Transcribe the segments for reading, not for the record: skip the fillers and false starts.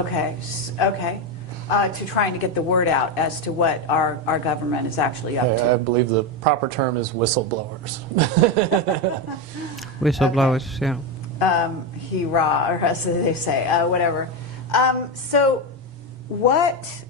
Okay, okay. To trying to get the word out as to what our government is actually up to. I believe the proper term is whistleblowers. Whistleblowers, okay. yeah. Hurrah, or as they say, whatever. So what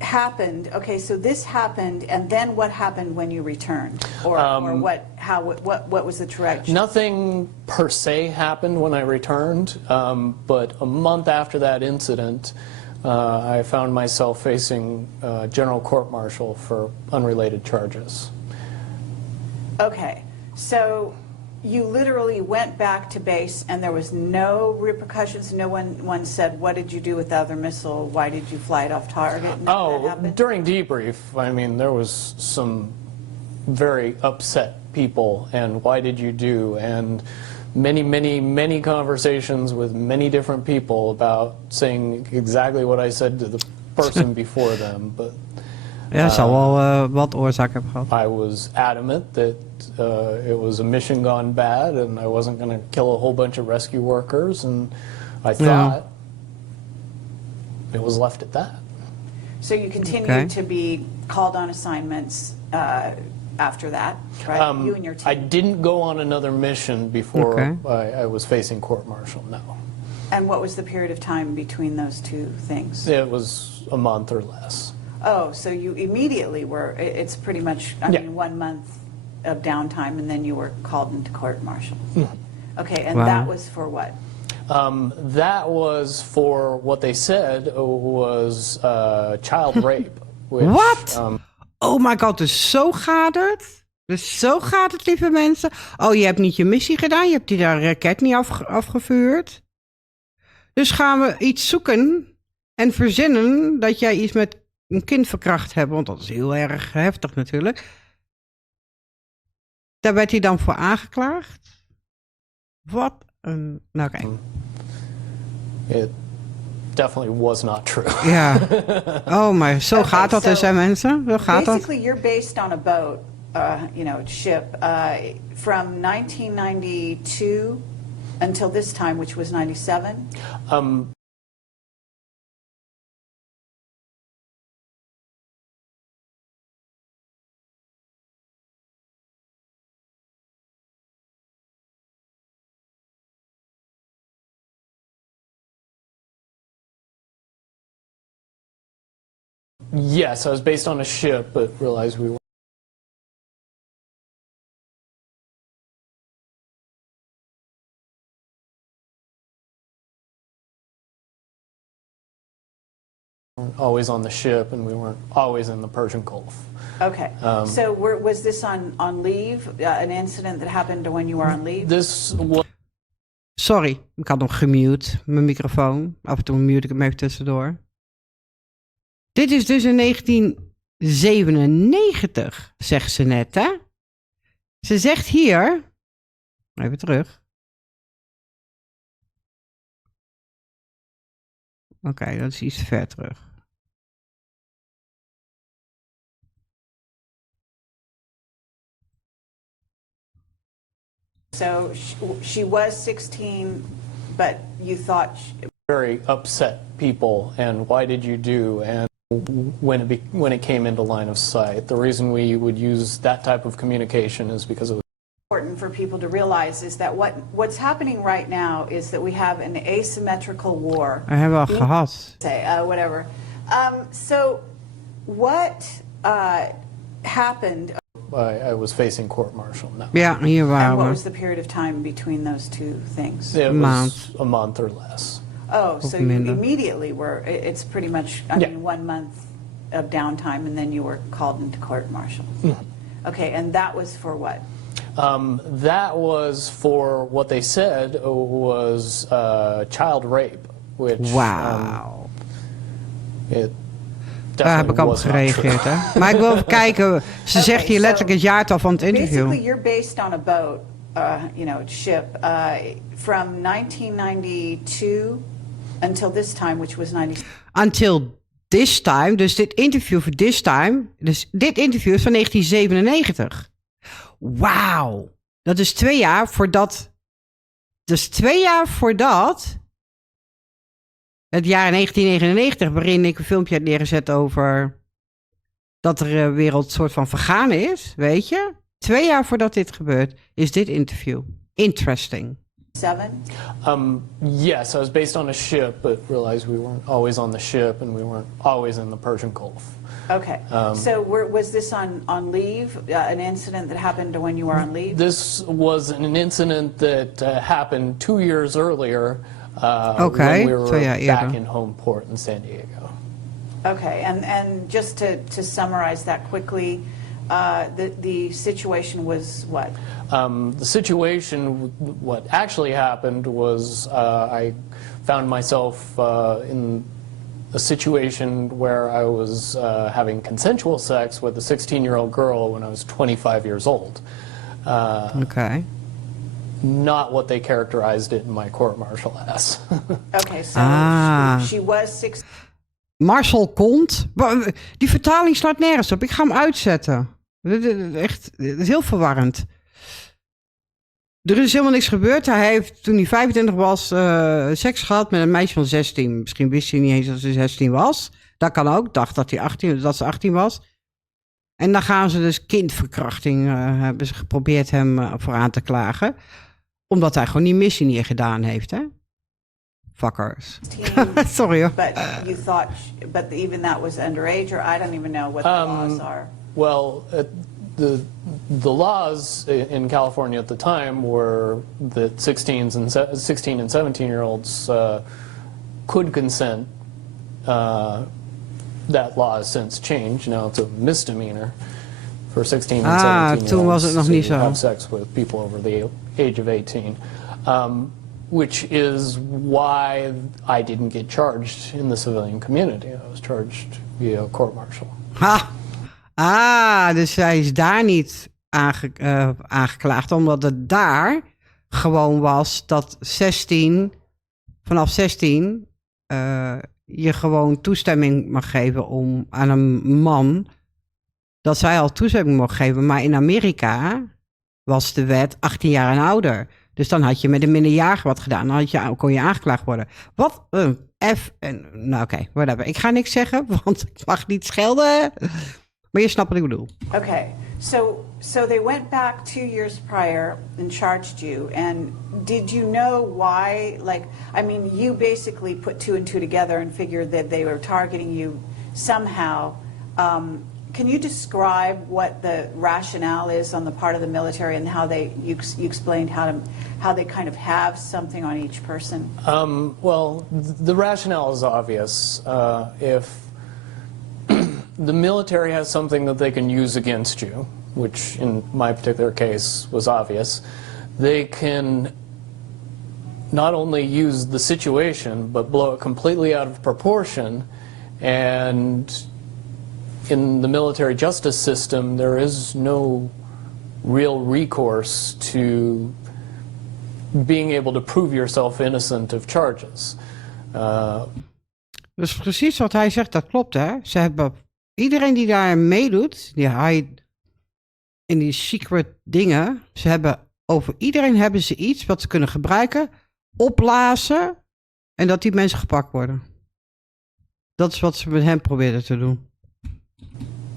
happened? Okay, so this happened, and then what happened when you returned, or what was the trajectory? Nothing per se happened when I returned, but a month after that incident, I found myself facing general court-martial for unrelated charges. Okay, so you literally went back to base and there was no repercussions? No one said, what did you do with the other missile? Why did you fly it off target? During debrief, I mean, there was some very upset people, and why did you do? And many conversations with many different people about saying exactly what I said to the person before them. But ja, zal wel wat oorzaak hebben gehad. I was adamant that it was a mission gone bad and I wasn't going to kill a whole bunch of rescue workers, and I thought it was left at that. So you continued to be called on assignments after that, right? You and your team. I didn't go on another mission before I was facing court-martial, no. And what was the period of time between those two things? It was a month or less. Oh, so you immediately were, it's pretty much, I mean, 1 month of downtime, and then you were called into court-martial. Okay, and that was for what? That was for what they said was child rape. Which, Wat? Oh my god, dus zo gaat het. Dus zo gaat het, lieve mensen. Oh, je hebt niet je missie gedaan. Je hebt die daar raket niet afgevuurd. Dus gaan we iets zoeken en verzinnen dat jij iets met een kind verkracht hebt. Want dat is heel erg heftig natuurlijk. Daar werd hij dan voor aangeklaagd. Wat een... Nou, oké. It definitely was not true. Ja. Oh, maar zo gaat dat dus, hè, mensen? Zo gaat dat. Basically, you're based on a boat, ship, from 1992 until this time, which was 97? Yes, I was based on a ship, but realized we weren't always on the ship, and we weren't always in the Persian Gulf. Okay, so was this on leave, an incident that happened when you were on leave? This was... Sorry, ik had nog gemute, mijn microfoon. Af en toe mute ik hem even tussendoor. Dit is dus in 1997, zegt ze net, hè? Ze zegt hier... Even terug. Oké, dat is iets te ver terug. So she was 16, but you thought... Very upset people, and why did you do? And when it came into line of sight, the reason we would use that type of communication is because it was important for people to realize is that what's happening right now is that we have an asymmetrical war. Dat hebben we al gehad. Whatever. So what happened? I was facing court-martial. No. Ja, hier waren And what we. was the period of time between those two things? It was a month or less. Oh, so you immediately were, it's pretty much, I mean, 1 month of downtime, and then you were called into court-martial. Okay, and that was for what? That was for what they said was child rape, which Wauw. It Daar heb ik al op gereageerd, hè. Maar ik wil even kijken. Ze zegt hier letterlijk het jaartal van het interview. Basically, you're based on a boat, ship, from 1992 until this time, which was 90. Until this time, dus dit interview voor this time. Dus dit interview is van 1997. Wauw. Dat is 2 jaar voordat... Dus 2 jaar voordat... het jaar 1999, waarin ik een filmpje had neergezet over dat de wereld soort van vergaan is, weet je? 2 jaar voordat dit gebeurt, is dit interview. Interesting. 7? Yes, I was based on a ship, but realized we weren't always on the ship and we weren't always in the Persian Gulf. Okay. So was this on leave, an incident that happened when you were on leave? This was an incident that happened 2 years earlier Okay, when we were 2 jaar eerder. back in home port in San Diego. Okay, and just to summarize that quickly, the situation was what? The situation, what actually happened was I found myself in a situation where I was having consensual sex with a 16-year-old girl when I was 25 years old. Okay. Not what they characterized it in my court-martial as. Okay, so she was 16. Marcel komt. Die vertaling slaat nergens op. Ik ga hem uitzetten. Echt, het is heel verwarrend. Er is helemaal niks gebeurd. Hij heeft, toen hij 25 was, seks gehad met een meisje van 16. Misschien wist hij niet eens dat ze 16 was. Dat kan ook. Dacht dat ze 18 was. En dan gaan ze dus kindverkrachting, hebben ze geprobeerd hem voor aan te klagen. Omdat hij gewoon die missie niet gedaan heeft, hè? Fuckers. Sorry hoor. But you thought, but even that was underage, or I don't even know what the laws are. Well, the laws in California at the time were that 16 and 17-year-olds could consent. That law has since changed. Now it's a misdemeanor for 16 and 17-year-olds toen was het nog niet to zo. have sex with people over the age of 18. Which is why I didn't get charged in the civilian community. I was charged via court-martial. Dus hij is daar niet aangeklaagd, omdat het daar gewoon was dat vanaf 16 je gewoon toestemming mag geven om aan een man, dat zij al toestemming mocht geven. Maar in Amerika was de wet 18 jaar en ouder. Dus dan had je met een minderjarige wat gedaan. Dan kon je aangeklaagd worden. Wat een nou oké, whatever. Ik ga niks zeggen, want ik mag niet schelden. Maar je snapt wat ik bedoel. Okay, so they went back 2 years prior and charged you. And did you know why? Like, I mean, you basically put 2 and 2 together and figured that they were targeting you somehow. Can you describe what the rationale is on the part of the military and how you explained how they kind of have something on each person? Well, the rationale is obvious. If the military has something that they can use against you, which in my particular case was obvious, they can not only use the situation, but blow it completely out of proportion. And in the military justice system, there is no real recourse to being able to prove yourself innocent of charges. Dus precies wat hij zegt, dat klopt, hè? Ze hebben iedereen die daar meedoet, in die secret dingen, over iedereen hebben ze iets wat ze kunnen gebruiken, opblazen en dat die mensen gepakt worden. Dat is wat ze met hem probeerden te doen.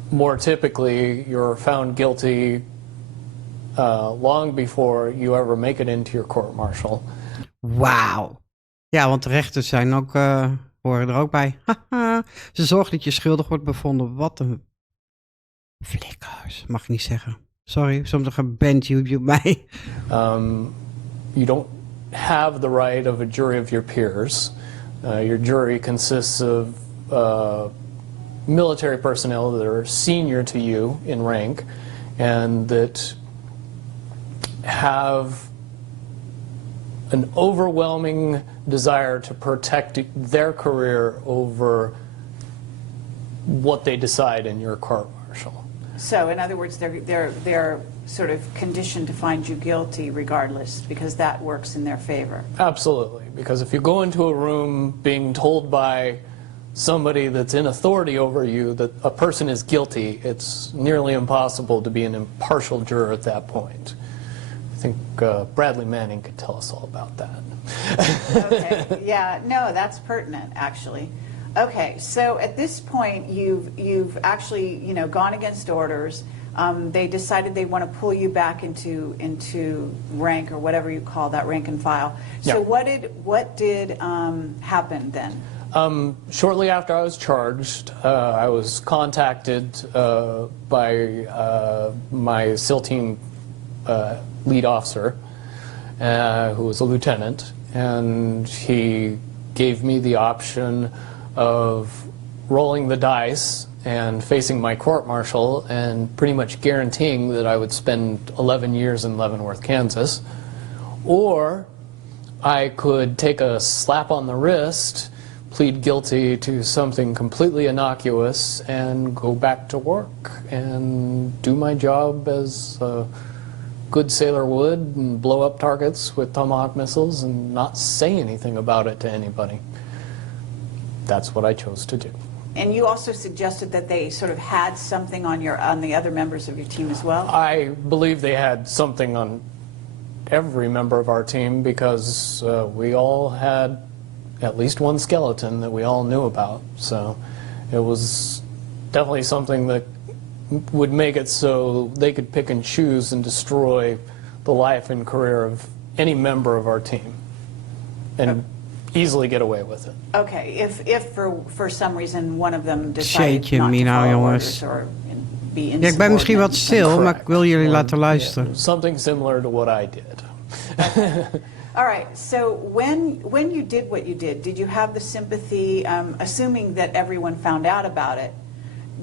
More typically, you're found guilty long before you ever make it into your court-martial. Wauw. Ja, want de rechters zijn ook, horen er ook bij. Ze zorgen dat je schuldig wordt bevonden. Wat een flikkers. Mag ik niet zeggen. Sorry, soms geband YouTube mij. You don't have the right of a jury of your peers. Your jury consists of military personnel that are senior to you in rank and that have an overwhelming desire to protect their career over what they decide in your court-martial. So, in other words, they're sort of conditioned to find you guilty regardless, because that works in their favor. Absolutely, because if you go into a room being told by somebody that's in authority over you that a person is guilty, it's nearly impossible to be an impartial juror at that point. I think Bradley Manning could tell us all about that. Okay, yeah, no, that's pertinent, actually. Okay, so at this point, you've actually, gone against orders. They decided they want to pull you back into rank, or whatever you call that, rank and file. So Yeah. what did happen then? Shortly after I was charged, I was contacted by my SEAL team lead officer, who was a lieutenant, and he gave me the option of rolling the dice and facing my court-martial and pretty much guaranteeing that I would spend 11 years in Leavenworth, Kansas, or I could take a slap on the wrist, plead guilty to something completely innocuous, and go back to work and do my job as a good sailor would, and blow up targets with Tomahawk missiles and not say anything about it to anybody. That's what I chose to do. And you also suggested that they sort of had something on the other members of your team as well? I believe they had something on every member of our team, because we all had at least one skeleton that we all knew about. So it was definitely something that would make it so they could pick and choose and destroy the life and career of any member of our team and easily get away with it. Okay, if for some reason one of them decided Jeetje, not to Mina, follow jongens. orders or be Ja, ik ben misschien wat insubordinate. stil, maar ik wil jullie laten luisteren. Yeah, something similar to what I did. All right, so when you did what you did you have the sympathy, assuming that everyone found out about it,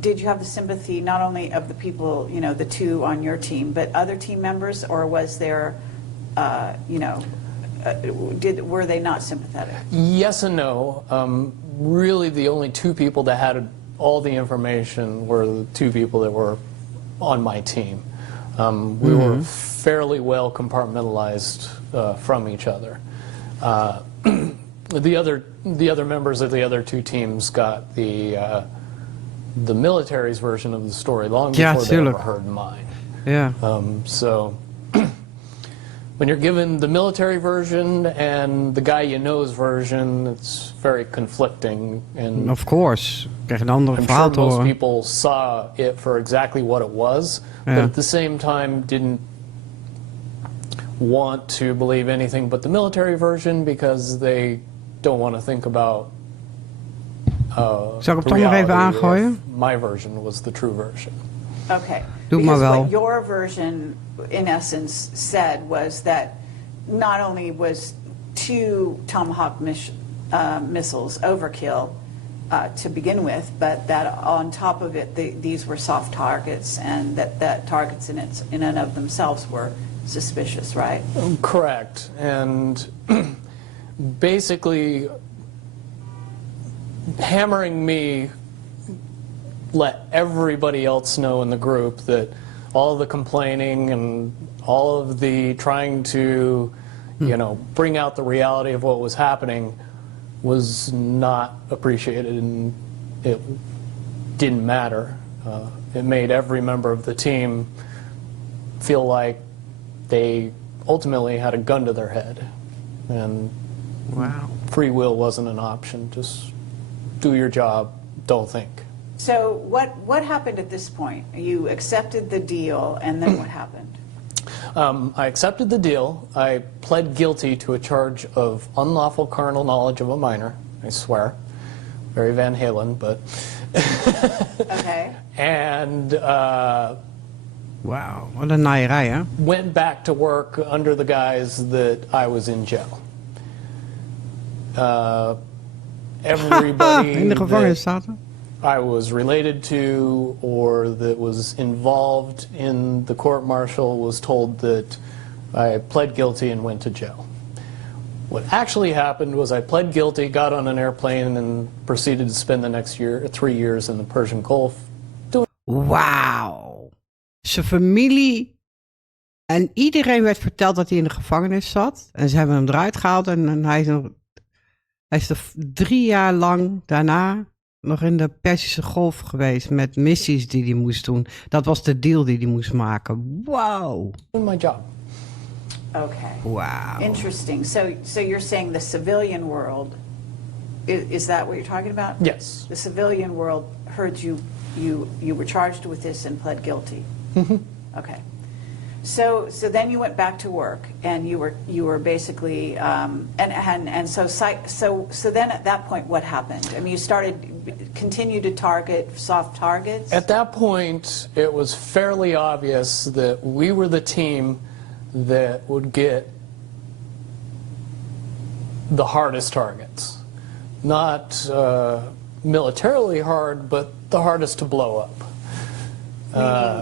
did you have the sympathy not only of the people, the two on your team, but other team members, or was there, were they not sympathetic? Yes and no. Really, the only two people that had all the information were the two people that were on my team. We were fairly well compartmentalized from each other. The other members of the other two teams got the military's version of the story long before they ever heard mine. Ja. So when you're given the military version and the guy you know's version, it's very conflicting. And Of course. Ik krijg een ander I'm verhaal sure te most horen. people saw it for exactly what it was, but Yeah. at the same time didn't want to believe anything but the military version, because they don't want to think about Zal ik hem the toch nog even reality aangooien? if my version was the true version. Okay. Doe maar Because wel. what your version, in essence, said was that not only was 2 Tomahawk missiles overkill to begin with, but that on top of it, these were soft targets, and that targets in and of themselves were suspicious, right? Correct. And basically hammering me let everybody else know in the group that all of the complaining and all of the trying to, bring out the reality of what was happening was not appreciated, and it didn't matter. It made every member of the team feel like they ultimately had a gun to their head, and Wow. free will wasn't an option. Just do your job, don't think. So what happened at this point? You accepted the deal, and then what happened? I accepted the deal. I pled guilty to a charge of unlawful carnal knowledge of a minor, I swear. Very Van Halen, but... Okay. And Wauw, wat een naaierij, hè? went back to work under the guise that I was in jail. Everybody In de gevangenis that zaten? I was related to or that was involved in the court-martial was told that I pled guilty and went to jail. What actually happened was I pled guilty, got on an airplane, and proceeded to spend the next 3 years in the Persian Gulf doing... Wauw. Zijn familie en iedereen werd verteld dat hij in de gevangenis zat. En ze hebben hem eruit gehaald en hij is er 3 jaar lang daarna nog in de Perzische Golf geweest met missies die hij moest doen. Dat was de deal die hij moest maken. Wauw. my job. Okay. Wauw. Interesting. So you're saying the civilian world, is that what you're talking about? Yes. The civilian world heard you were charged with this and pled guilty. Okay. So then you went back to work, and you were basically and so then at that point, what happened? I mean, you continued to target soft targets. At that point, it was fairly obvious that we were the team that would get the hardest targets. Not militarily hard, but the hardest to blow up.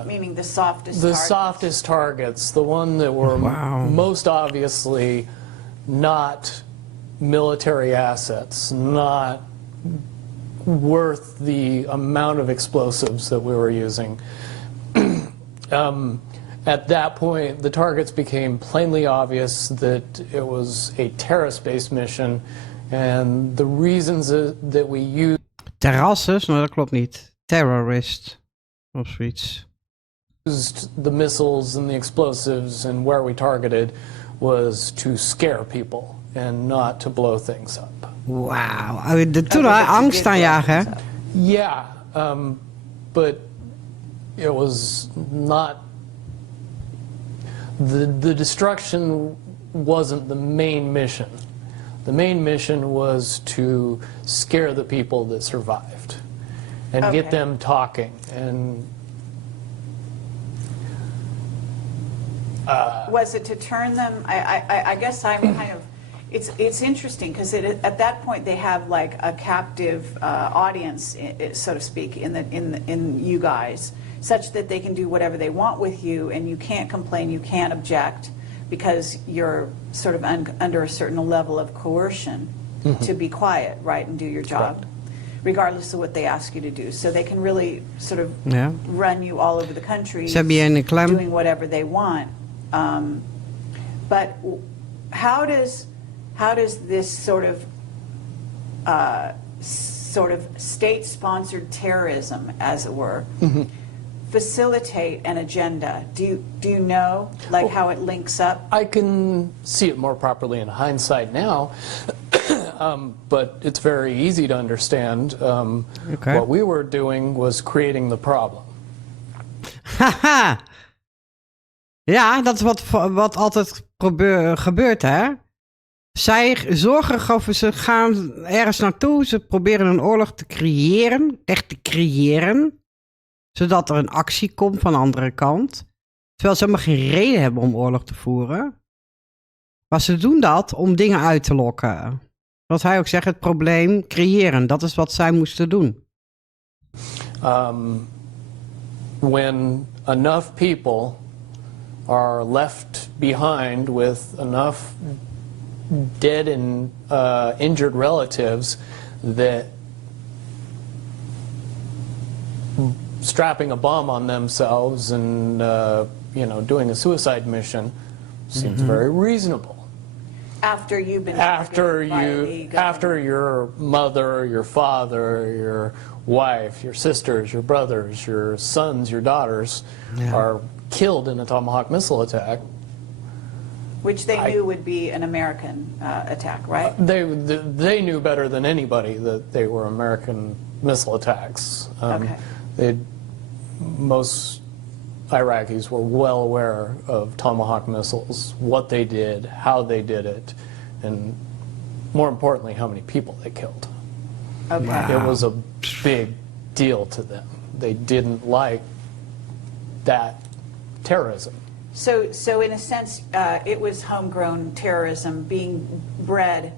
Meaning the softest The targets. softest targets, the one that were most obviously not military assets, not worth the amount of explosives that we were using. At that point, the targets became plainly obvious that it was a terrorist-based mission, and the reasons that we used... Terrasses? Nou, dat klopt niet. Terrorist. Of zoiets. The missiles and the explosives and where we targeted was to scare people and not to blow things up. Wauw. Toen angst aanjagen, hè? Yeah, but it was not... The destruction wasn't the main mission. The main mission was to scare the people that survived and get them talking. And was it to turn them? I guess I'm kind of. It's interesting because at that point they have like a captive audience, so to speak, in you guys, such that they can do whatever they want with you, and you can't complain, you can't object, because you're sort of under a certain level of coercion to be quiet, right, and do your job. Correct. Regardless of what they ask you to do. So they can really sort of run you all over the country, doing whatever they want. But how does this sort of state-sponsored terrorism, as it were, facilitate an agenda? Do you know, like, how it links up? I can see it more properly in hindsight now, but it's very easy to understand. What we were doing was creating the problem. Haha! Ja, dat is wat altijd gebeurt, hè? Zij zorgen gewoon, ze gaan ergens naartoe, ze proberen een oorlog te creëren, echt te creëren, zodat er een actie komt van de andere kant. Terwijl ze helemaal geen reden hebben om oorlog te voeren. Maar ze doen dat om dingen uit te lokken. Wat hij ook zegt, het probleem creëren, dat is wat zij moesten doen. When enough people are left behind with enough dead and injured relatives, that strapping a bomb on themselves and doing a suicide mission seems very reasonable. After you've been after your mother, your father, your wife, your sisters, your brothers, your sons, your daughters are killed in a Tomahawk missile attack. Which they knew would be an American attack, right? They knew better than anybody that they were American missile attacks. Most Iraqis were well aware of Tomahawk missiles, what they did, how they did it, and more importantly, how many people they killed. Okay. It was a big deal to them. They didn't like that terrorism. So in a sense, it was homegrown terrorism being bred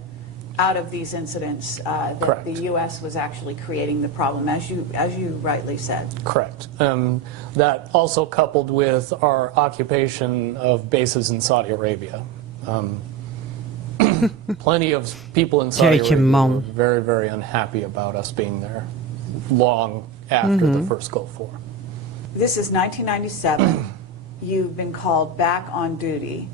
out of these incidents that Correct. the U.S. was actually creating the problem, as you rightly said. Correct. That also coupled with our occupation of bases in Saudi Arabia. Plenty of people in Saudi Arabia were very, very unhappy about us being there long after the first Gulf War. This is 1997. You've been called back on duty.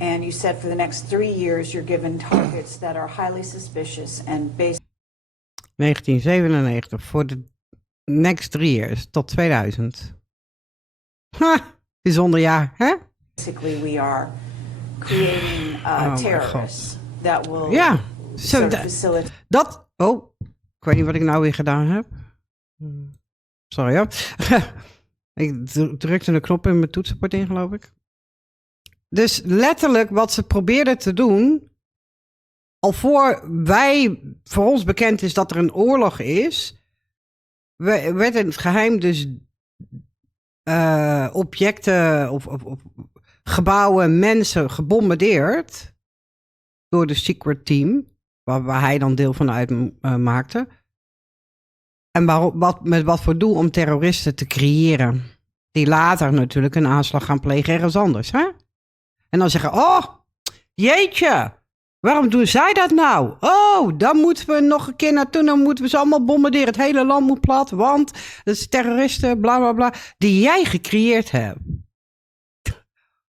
And you said for the next 3 years you're given targets that are highly suspicious and based... 1997 voor de next 3 years tot 2000. Ha, bijzonder jaar, hè? Basically we are creating my terrorists that will Ja, zo, sort of facilitate. ik weet niet wat ik nou weer gedaan heb. Sorry hoor. Ik drukte een knop in mijn toetsenbord in, geloof ik. Dus letterlijk wat ze probeerden te doen, al voor ons bekend is dat er een oorlog is, werd in het geheim dus objecten of gebouwen, mensen gebombardeerd door de secret team, waar hij dan deel van uitmaakte. En met wat voor doel? Om terroristen te creëren. Die later natuurlijk een aanslag gaan plegen ergens anders. Hè? En dan zeggen, oh, jeetje, waarom doen zij dat nou? Oh, dan moeten we nog een keer naartoe, dan moeten we ze allemaal bombarderen. Het hele land moet plat, want dat is terroristen, bla bla bla, die jij gecreëerd hebt.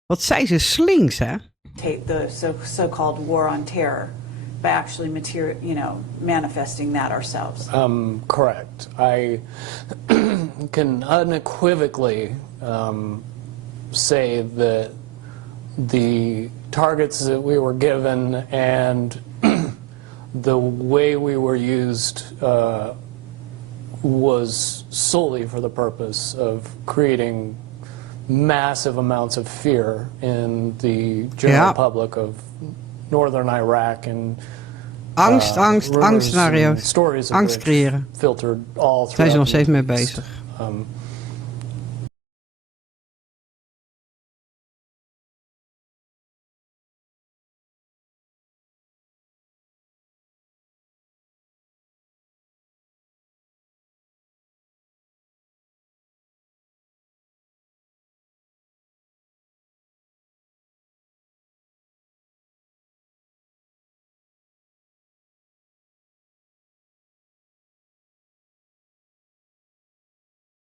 Wat zijn ze slinks, hè? The so-called war on terror by actually manifesting that ourselves. Correct. I can unequivocally say that the targets that we were given and the way we were used was solely for the purpose of creating massive amounts of fear in the general public of northern Iraq and Angstscenario's. stories of Angst creëren. filtered all Zijn ze nog steeds mee Middle East. bezig.